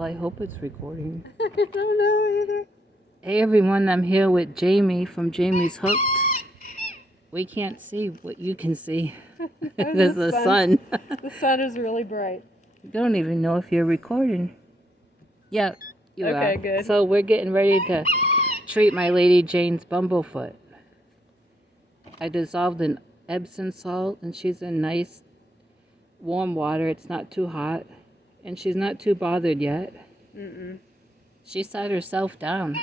Well, I hope it's recording. I don't know either. Hey everyone, I'm here with Jaime from Jaimes Hooked. We can't see what you can see. There's the sun. The sun is really bright. You don't even know if you're recording. Yeah, you are. Okay, good. So we're getting ready to treat my lady Jane's bumblefoot. I dissolved in Epsom salt and she's in nice warm water. It's not too hot and she's not too bothered yet. She sat herself down.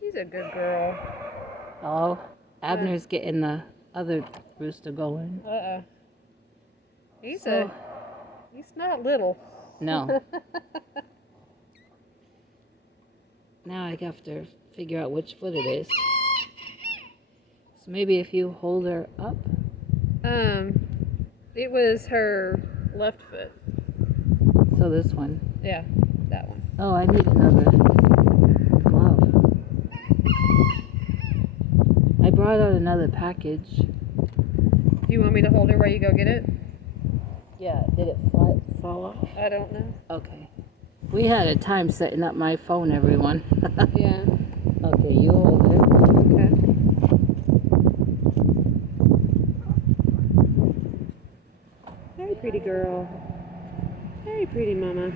She's a good girl. Oh, Abner's getting the other rooster going. Uh-oh. He's not little. No. Now I have to figure out which foot it is. So maybe if you hold her up. It was her left foot. So this one. Yeah, that one. Oh, I need another glove. I brought out another package. Do you want me to hold her while you go get it? Yeah, did it fall off? I don't know. Okay. We had a time setting up my phone, everyone. Yeah. Okay, you hold it. Okay. Hey, pretty girl. Hey, pretty mama.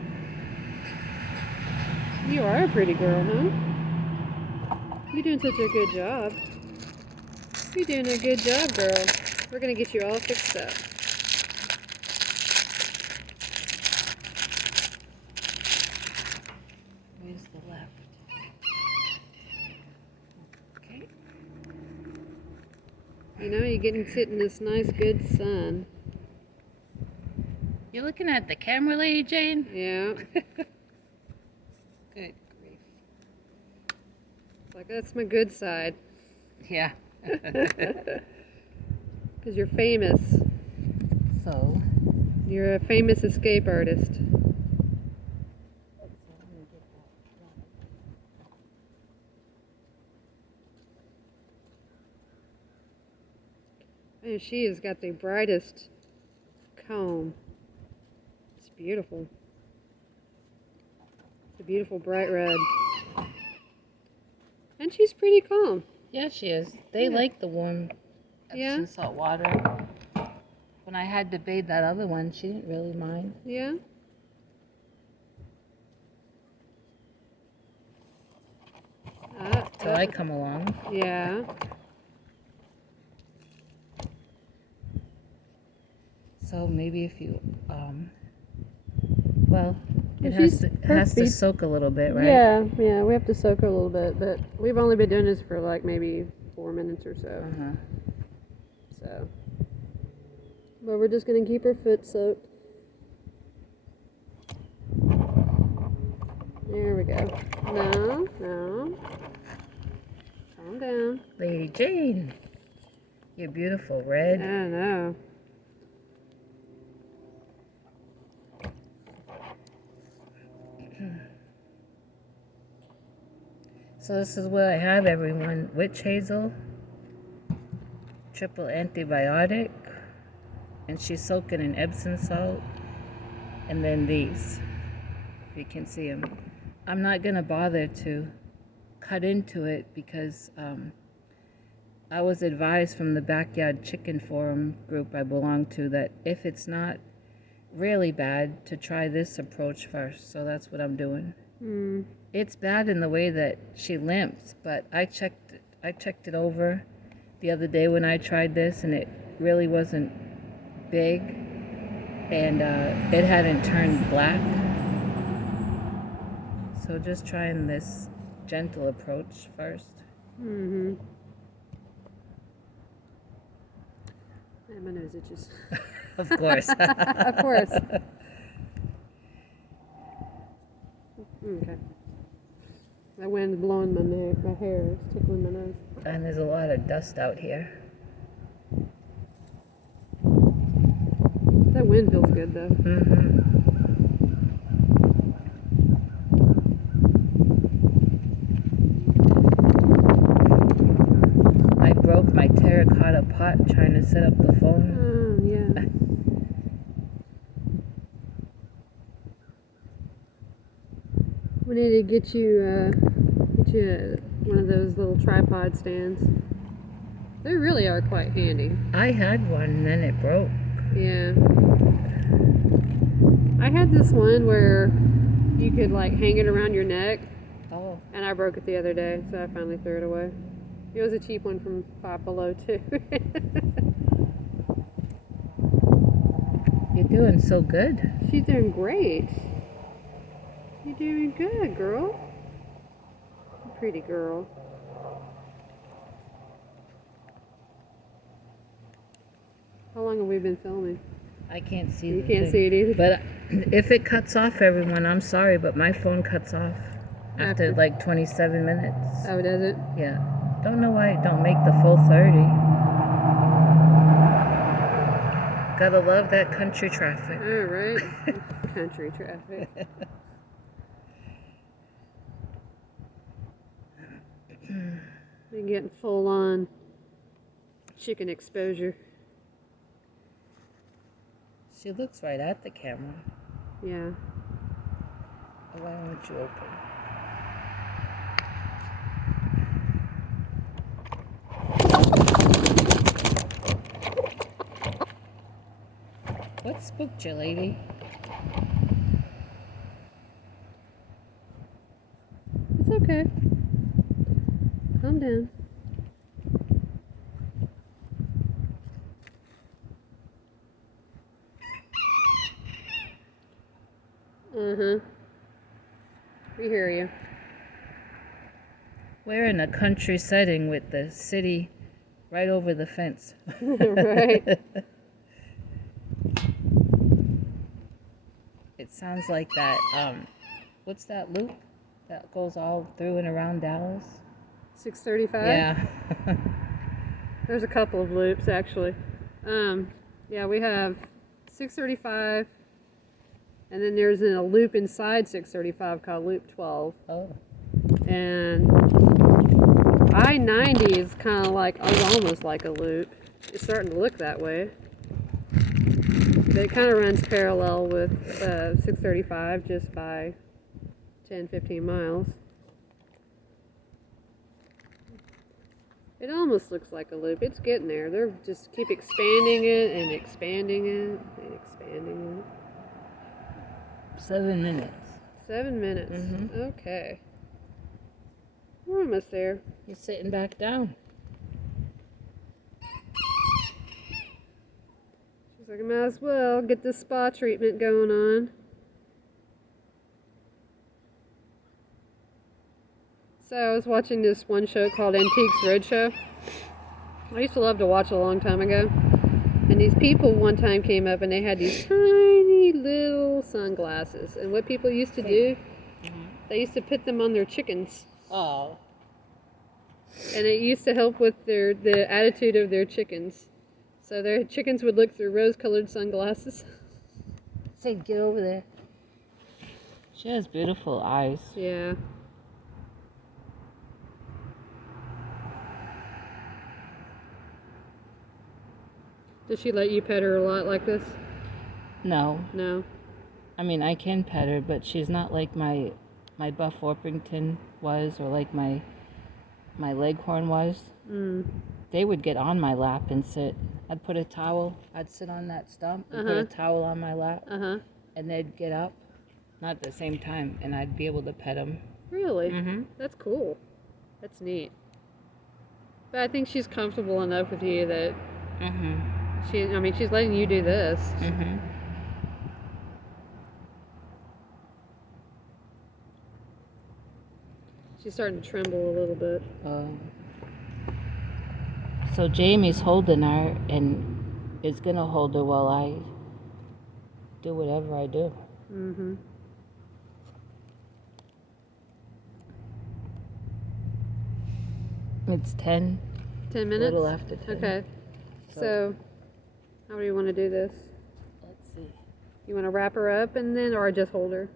You are a pretty girl, huh? You're doing such a good job. You're doing a good job, girl. We're gonna get you all fixed up. Where's the left? Okay. You know, you're getting to sit in this nice, good sun. You're looking at the camera, Lady Jane? Yeah. Good grief. Like, that's my good side. Yeah. Because you're famous. So, You're a famous escape artist. And she has got the brightest comb. It's beautiful. It's a beautiful bright red. And she's pretty calm. yeah, she is. They like the warm Yeah? Epsom salt water. When I had to bathe that other one, she didn't really mind. Yeah? So I come along. Yeah. So maybe if you, well, it Well, has to soak a little bit, right? Yeah, we have to soak her a little bit, but we've only been doing this for like maybe 4 minutes or so. Uh-huh. So, but we're just gonna keep her foot soaked. There we go. No. Calm down. Lady Jane, you're beautiful, I red. know. So this is what I have, everyone. Witch hazel, triple antibiotic, and she's soaking in Epsom salt. And then these, if you can see them. I'm not going to bother to cut into it because I was advised from the Backyard Chicken Forum group I belong to that if it's not really bad, to try this approach first. So that's what I'm doing. It's bad in the way that she limps, but I checked it over the other day when I tried this, and it really wasn't big, and it hadn't turned black. So just trying this gentle approach first. Yeah, my nose itches. Of course. Of course. Okay. That wind's blowing my hair. It's tickling my nose. And there's a lot of dust out here. That wind feels good though. I broke my terracotta pot trying to set up the phone. Oh, yeah. We need to get you one of those little tripod stands. They really are quite handy. I had one and then it broke. Yeah. I had this one where you could like hang it around your neck. Oh. And I broke it the other day, so I finally threw it away. It was a cheap one from Five Below too. You're doing so good. She's doing great. You're doing good, girl. Pretty girl. How long have we been filming? I can't see You the can't thing. see it either. But if it cuts off, everyone, I'm sorry, but my phone cuts off after like 27 minutes. Oh, does it? Yeah. Don't know why it don't make the full 30. Gotta love that country traffic. All right. Country traffic. Been getting full on chicken exposure. She looks right at the camera. Yeah. Why don't you open? What spooked you, lady? It's okay. Calm down. Uh-huh. We hear you. We're in a country setting with the city right over the fence. Right. It sounds like that, what's that loop that goes all through and around Dallas? 635? Yeah. There's a couple of loops, actually. Yeah, we have 635, and then there's a loop inside 635 called Loop 12. Oh. And I-90 is kind of like, almost like a loop. It's starting to look that way. But it kind of runs parallel with 635 just by 10, 15 miles. It almost looks like a loop. It's getting there. They're just keep expanding it and expanding it and expanding it. 7 minutes. 7 minutes. Mhm. Okay. We're almost there. You're sitting back down. She's like, I might as well get this spa treatment going on. So I was watching this one show called Antiques Roadshow. I used to love to watch it a long time ago. And these people one time came up and they had these tiny little sunglasses. And what people used to do, they used to put them on their chickens. Oh. And it used to help with the attitude of their chickens. So their chickens would look through rose-colored sunglasses. Say, get over there. She has beautiful eyes. Yeah. Does she let you pet her a lot like this? No. No. I mean, I can pet her, but she's not like my Buff Orpington was, or like my Leghorn was. Mm. They would get on my lap and sit. I'd put a towel. I'd sit on that stump and put a towel on my lap. And they'd get up, not at the same time, and I'd be able to pet them. Really? Mm-hmm. That's cool. That's neat. But I think she's comfortable enough with you that she's letting you do this. Mm-hmm. She's starting to tremble a little bit. So Jaime's holding her and is gonna hold her while I do whatever I do. Mm-hmm. It's 10. 10 minutes? A little after 10. Okay. So, how do you want to do this? Let's see. You want to wrap her up and then, or just hold her?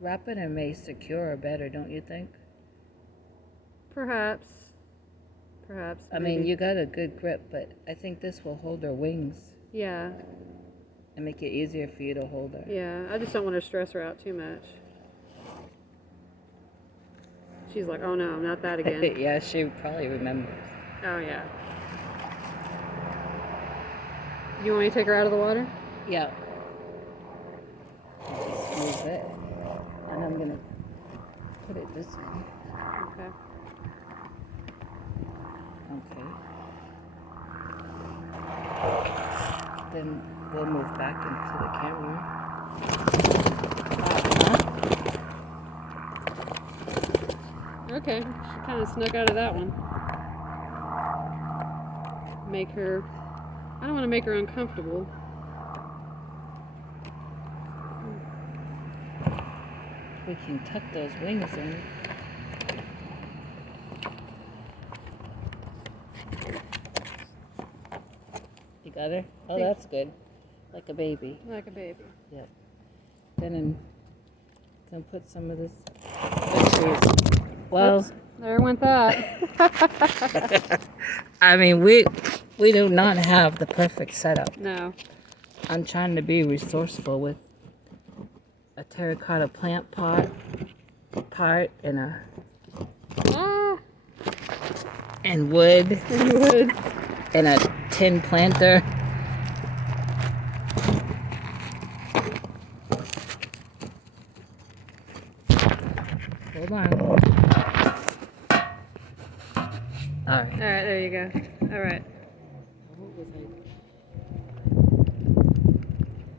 Wrapping her may secure her better, don't you think? Perhaps. Perhaps. I mean, you got a good grip, but I think this will hold her wings. Yeah. and make it easier for you to hold her. Yeah, I just don't want to stress her out too much. She's like, oh no, not that again. Yeah, she probably remembers. Oh yeah. You want me to take her out of the water? Yeah. Just squeeze it. And I'm going to put it this way. Okay. Okay. Then we'll move back into the camera. Okay, she kind of snuck out of that one. Make her, I don't want to make her uncomfortable. We can tuck those wings in. You got her? Oh, that's good. Like a baby. Like a baby. Yep. Then put some of this. Well, oops, there went that. I mean, we do not have the perfect setup. No. I'm trying to be resourceful with a terracotta plant part and a and wood Wood. and a tin planter. Hold on. All right. All right, there you go. All right. What was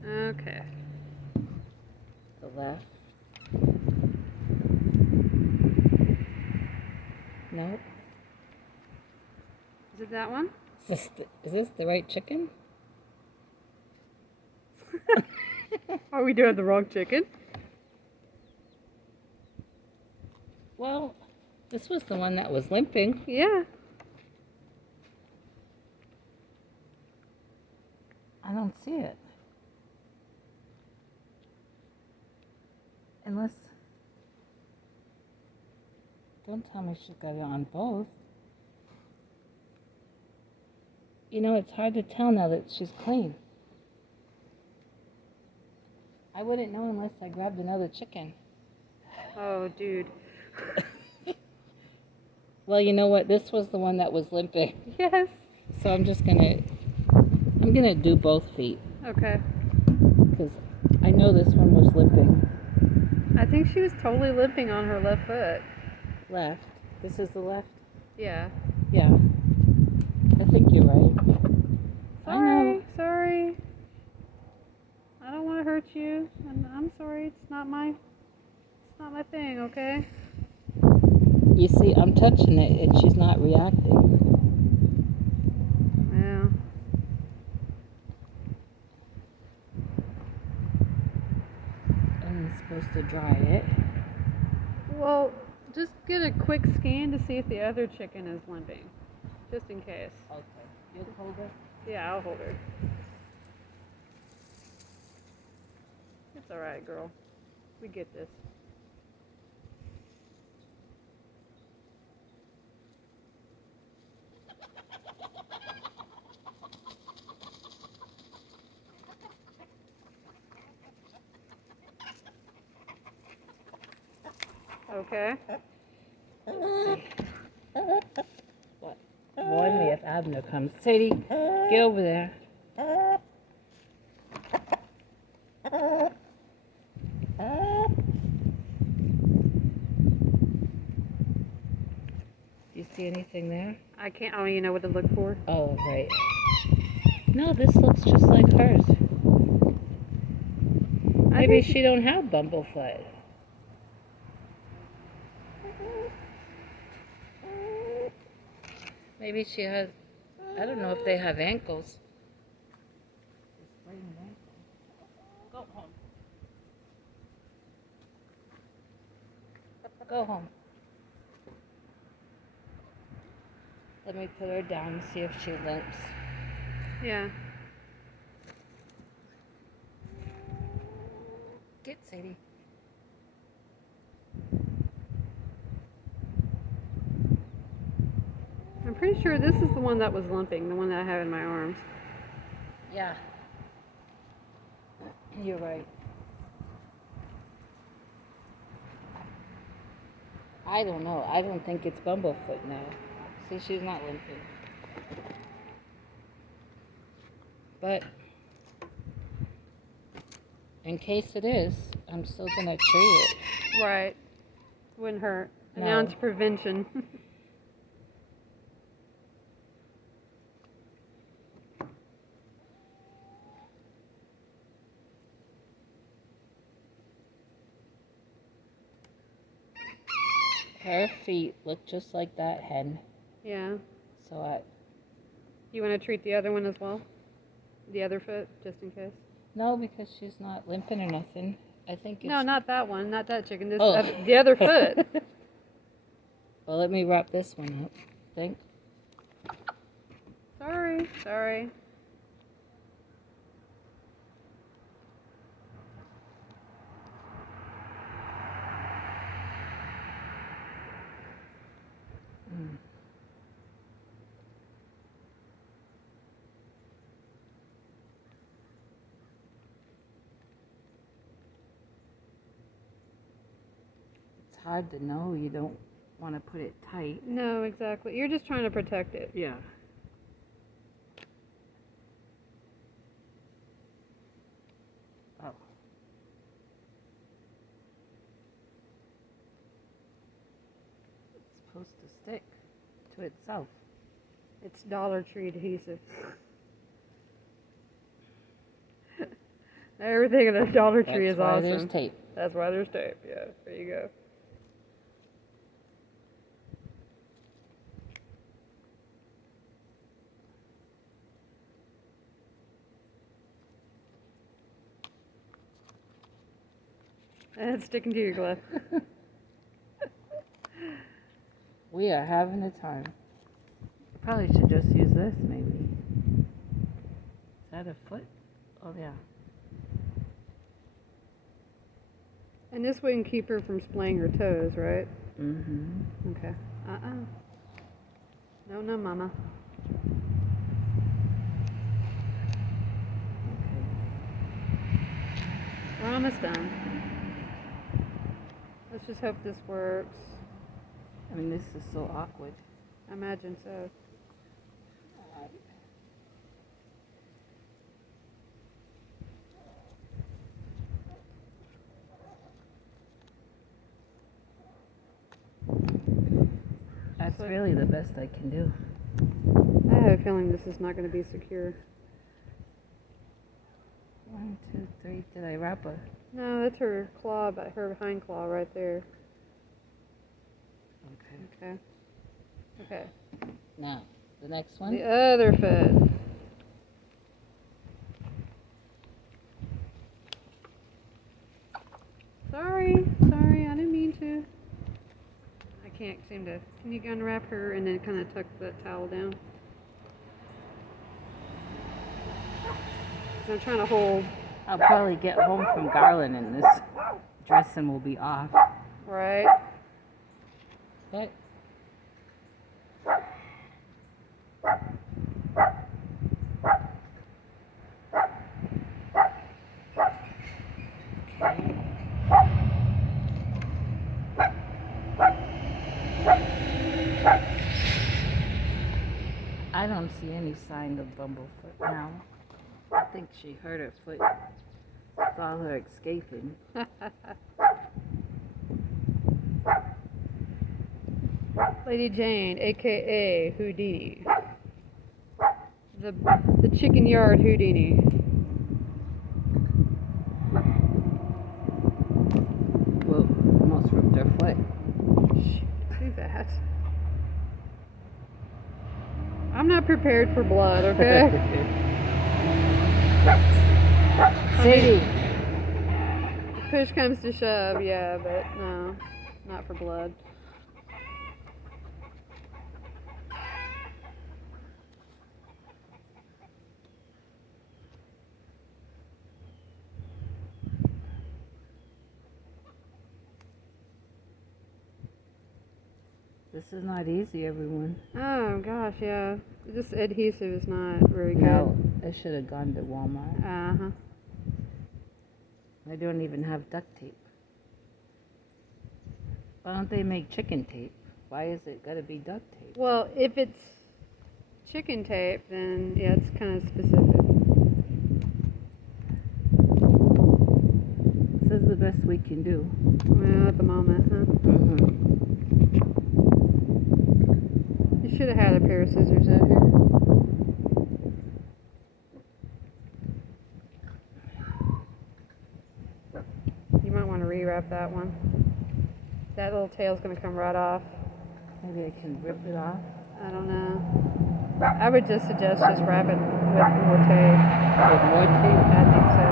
Okay. the left? Nope. Is it that one? Is this the right chicken? Are we doing the wrong chicken? Well, this was the one that was limping. Yeah. I don't see it. Unless... Don't tell me she's got it on both. You know, it's hard to tell now that she's clean. I wouldn't know unless I grabbed another chicken. Oh, dude. Well, you know what? This was the one that was limping. Yes. So I'm gonna do both feet. Okay. Because I know this one was limping. I think she was totally limping on her left foot. Left. This is the left? Yeah. Yeah. I think you're right. I know. Sorry. I don't want to hurt you. I'm sorry. It's not my thing, okay? You see, I'm touching it and she's not reacting. Yeah. And I'm supposed to dry it. Well, just get a quick scan to see if the other chicken is limping. Just in case. Okay. You'll hold it? Yeah, I'll hold her. It's alright, girl. We get this. Okay. What? Warn me if Abner comes. Sadie, get over there. Do you see anything there? I don't even know what to look for. Oh, right. No, this looks just like hers. Maybe she don't have bumblefoot. Maybe she has, I don't know if they have ankles. Go home. Go home. Let me put her down and see if she limps. Yeah. Get Sadie. I'm pretty sure this is the one that was limping, the one that I have in my arms. Yeah. You're right. I don't know. I don't think it's Bumblefoot now. See, she's not limping. But in case it is, I'm still gonna treat it. Right. Wouldn't hurt. An No. ounce prevention. Her feet look just like that hen. Yeah. So You want to treat the other one as well? The other foot, just in case? no, because she's not limping or nothing. I think it's... No, not that one. Not that chicken. This Oh. the other foot. Well, let me wrap this one up. Think. Sorry. It's hard to know. You don't want to put it tight. No, exactly. You're just trying to protect it. Yeah. Oh. It's supposed to stick to itself. It's Dollar Tree adhesive. Everything at the Dollar Tree That's is why awesome. there's tape. That's why there's tape. Yeah, there you go. And it's sticking to your glove. We are having a time. Probably should just use this, maybe. Is that a foot? Oh, yeah. And this wouldn't keep her from splaying her toes, right? Mm-hmm. Okay. No, mama. We're almost done. Let's just hope this works. I mean, this is so awkward. I imagine so. That's really the best I can do. I have a feeling this is not going to be secure. 1, 2, 3. Did I wrap her? No, that's her claw, but her hind claw right there. Okay. Now, the next one. The other foot. Sorry, I didn't mean to. I can't seem to. Can you unwrap her and then kind of tuck that towel down? So I'm trying to hold. I'll probably get home from Garland and this dressing will be off. Right. Okay. I don't see any sign of Bumblefoot now. I think she hurt her foot. Saw her escaping. Lady Jane, aka Houdini. The chicken yard Houdini. Whoa, almost ripped her foot. Do that. I'm not prepared for blood, okay? Sadie! If push comes to shove, yeah, but no, not for blood. This is not easy, everyone. Oh gosh, yeah. This adhesive is not very good. No, I should have gone to Walmart. Uh-huh. They don't even have duct tape. Why don't they make chicken tape? Why is it gotta be duct tape? Well, if it's chicken tape, then yeah, it's kind of specific. This is the best we can do. Well, at the moment, huh? Mm-hmm. You should have had a pair of scissors out here. You might want to rewrap that one. That little tail's going to come right off. Maybe I can rip it off. I don't know. I would just suggest just wrap it with more tape. With more tape? I think so.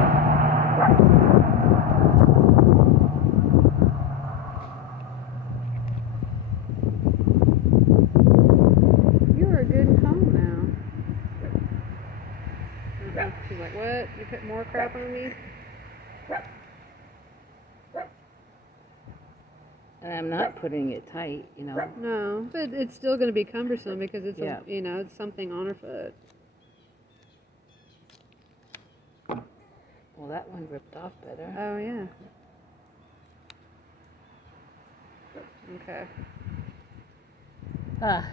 You're a good home now. She's like, what? You put more crap on me? And I'm not putting it tight, you know. No, but it's still going to be cumbersome because it's Yeah. it's something on her foot. Well, that one ripped off better. Oh yeah. Okay. Ah.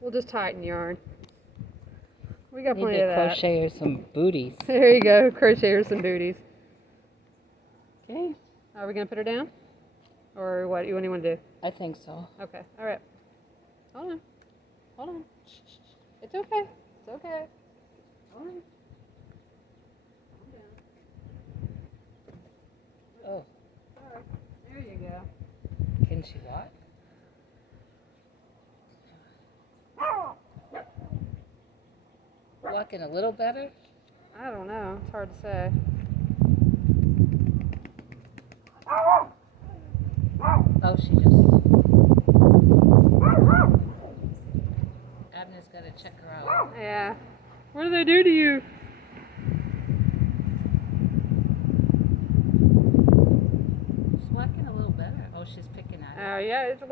We'll just tighten yarn. We got Need plenty to of that. crochet her some booties. There you go. Crochet her some booties. Okay. Are we gonna put her down, or what? What do you want to do? I think so. Okay. All right. Hold on. Hold on. Shh, shh, shh. It's okay. It's okay. Hold on. Calm down. Oh, All right. There you go. can she walk? Walking a little better? I don't know. It's hard to say. Oh, she just... Abner's got to check her out. Yeah. What do they do to you? She's walking a little better. Oh, she's picking at it. Oh yeah. It's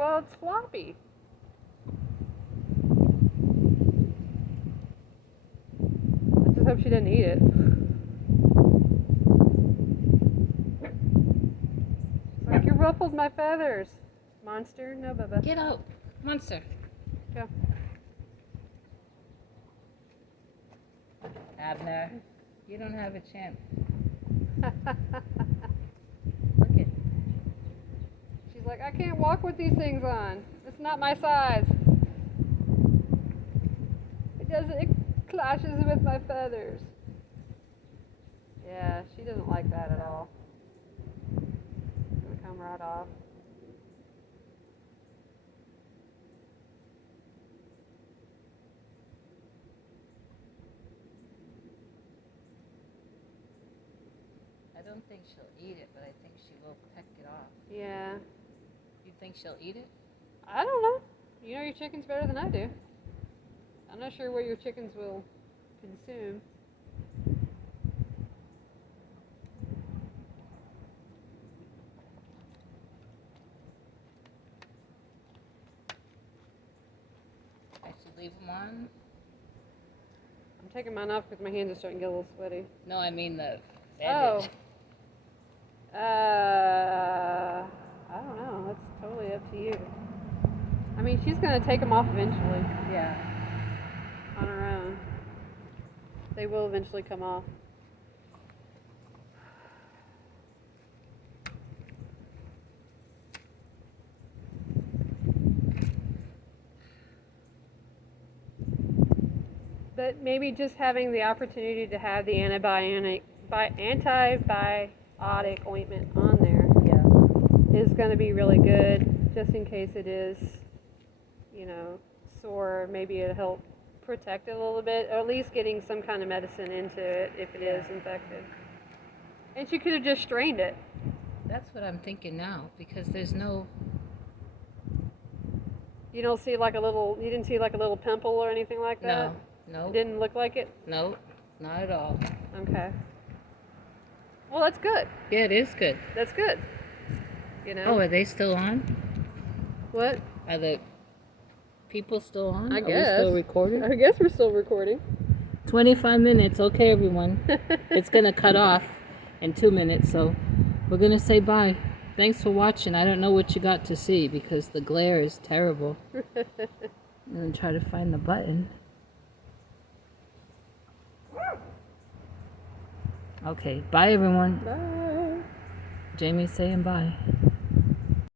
floppy. I just hope she didn't eat it. It's like you ruffled my feathers, monster. No, Bubba. Get out, monster. Go. Abner, you don't have a chance. Look it. She's like, I can't walk with these things on. It's not my size. It clashes with my feathers. Yeah, she doesn't like that at all. It's gonna come right off. I don't think she'll eat it, but I think she will peck it off. Yeah. You think she'll eat it? I don't know. You know your chickens better than I do. I'm not sure what your chickens will consume. I should leave them on? I'm taking mine off because my hands are starting to get a little sweaty. No, I mean the Oh. bandage. I don't know. That's totally up to you. I mean, she's going to take them off eventually Yeah. on her own. They will eventually come off. But maybe just having the opportunity to have the antibiotic ointment on there Yeah. is going to be really good, just in case it is, sore. Maybe it'll help protect it a little bit, or at least getting some kind of medicine into it if it is infected. And she could have just strained it. That's what I'm thinking now, because there's no... You didn't see like a little pimple or anything like that? No. It didn't look like it? No, not at all. Okay. Well, that's good. Yeah, it is good. That's good. Oh, are they still on? What? Are the people still on? I Are guess. we still recording? I guess we're still recording. 25 minutes. Okay, everyone. It's going to cut off in 2 minutes, so we're going to say bye. Thanks for watching. I don't know what you got to see because the glare is terrible. I'm going to try to find the button. Okay, bye, everyone. Bye. Jaime's saying bye.